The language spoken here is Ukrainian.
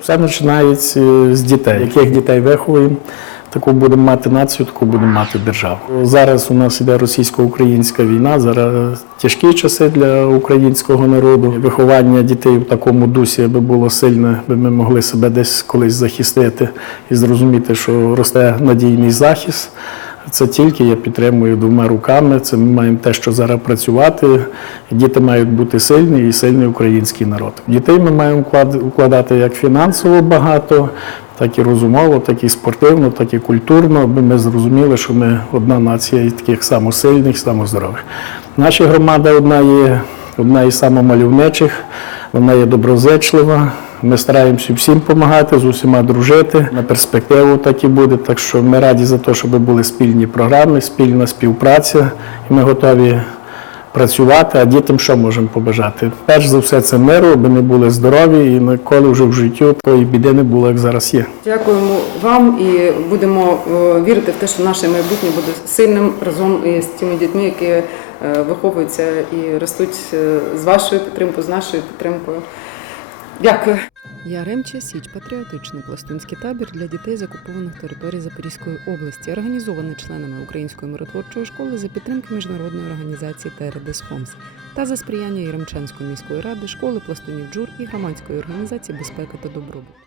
Все починається з дітей. Яких дітей виховуємо, таку будемо мати націю, таку будемо мати державу. Зараз у нас іде російсько-українська війна. Зараз тяжкі часи для українського народу. Виховання дітей в такому дусі, аби було сильне, аби ми могли себе десь колись захистити і зрозуміти, що росте надійний захист. Це тільки я підтримую двома руками. Це ми маємо те, що зараз працювати. Діти мають бути сильні і сильний український народ. Дітей ми маємо вкладати як фінансово багато, так і розумово, так і спортивно, так і культурно, аби ми зрозуміли, що ми одна нація і таких самосильних, самоздорових. Наша громада одна є одна із самомальовничих, вона є доброзичлива. Ми стараємося всім допомагати, з усіма дружити. На перспективу так і буде. Так що ми раді за те, щоб були спільні програми, спільна співпраця, і ми готові працювати. А дітям що можемо побажати? Перш за все, це миру, аби не були здорові і ніколи вже в життю такої біди не було, як зараз є. Дякуємо вам і будемо е, вірити в те, що наше майбутнє буде сильним разом із тими дітьми, які е, виховуються і ростуть е, з вашою підтримкою, з нашою підтримкою. Дякую. Яремче Січ патріотичний пластунський табір для дітей з окупованих територій Запорізької області, організований членами Української миротворчої школи за підтримки міжнародної організації Тередес Хомс та за сприяння Яремчанської міської ради, школи пластунів Джур і громадської організації Безпека та добробут.